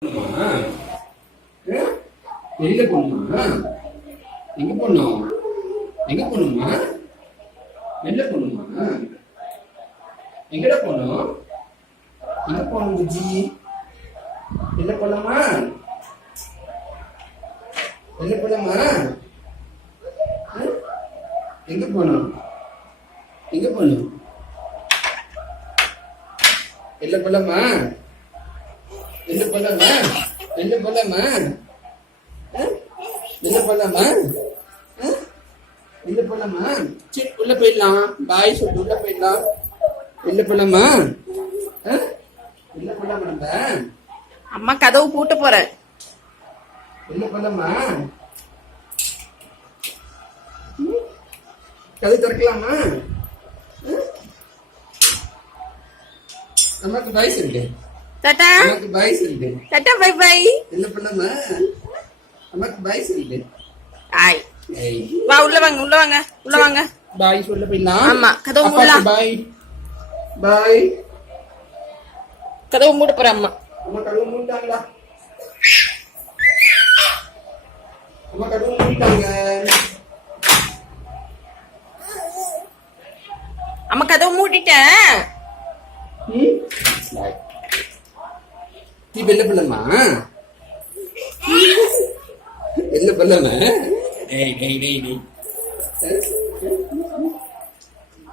எங்க போணுமா? எங்க போனோம்? எங்க போணுமா? வெளில போணுமா? எங்கடா போனோம்? எங்க போனோம் புஜி? வெளில போலாமா? வெளில போலாமா? எங்க போனோம்? எங்க போனோம்? வெளில போலாமா? வெளில போலாமா? வெளில போலாமா? வெளில போலாமா? வெளில போலாமா? சரி உள்ள போயிடலாம். பாய் சொல்லு, உள்ள போயிடலாம். வெளில போலாமா? வெளில போலாமா? நம்ம அம்மா கதவு பூட்ட போறேன். வெளில போலாமா? கதவு திறக்கலாமா? நமக்கு பாய் சொல்லு. டாடா நமக்கு பாய் சொல்லு. டாடா பை பை. வெளில போலாமா? நமக்கு பாய் சொல்லு. ஆய் வா உள்ள வாங்க உள்ள வாங்க உள்ள வாங்க. பாய் சொல்ல போயிடலாம். ஆமா கதவு மூடலாம். பாய் பாய். கதவு மூட போறேன் அம்மா. அம்மா கதவு மூடிட்டாங்களா? அம்மா கதவு மூடிட்டாங்க. அம்மா கதவு மூடிட்டேன். நீ வெளில போலாமா? வெளில போலாமா? டேய் டேய் டேய் டேய்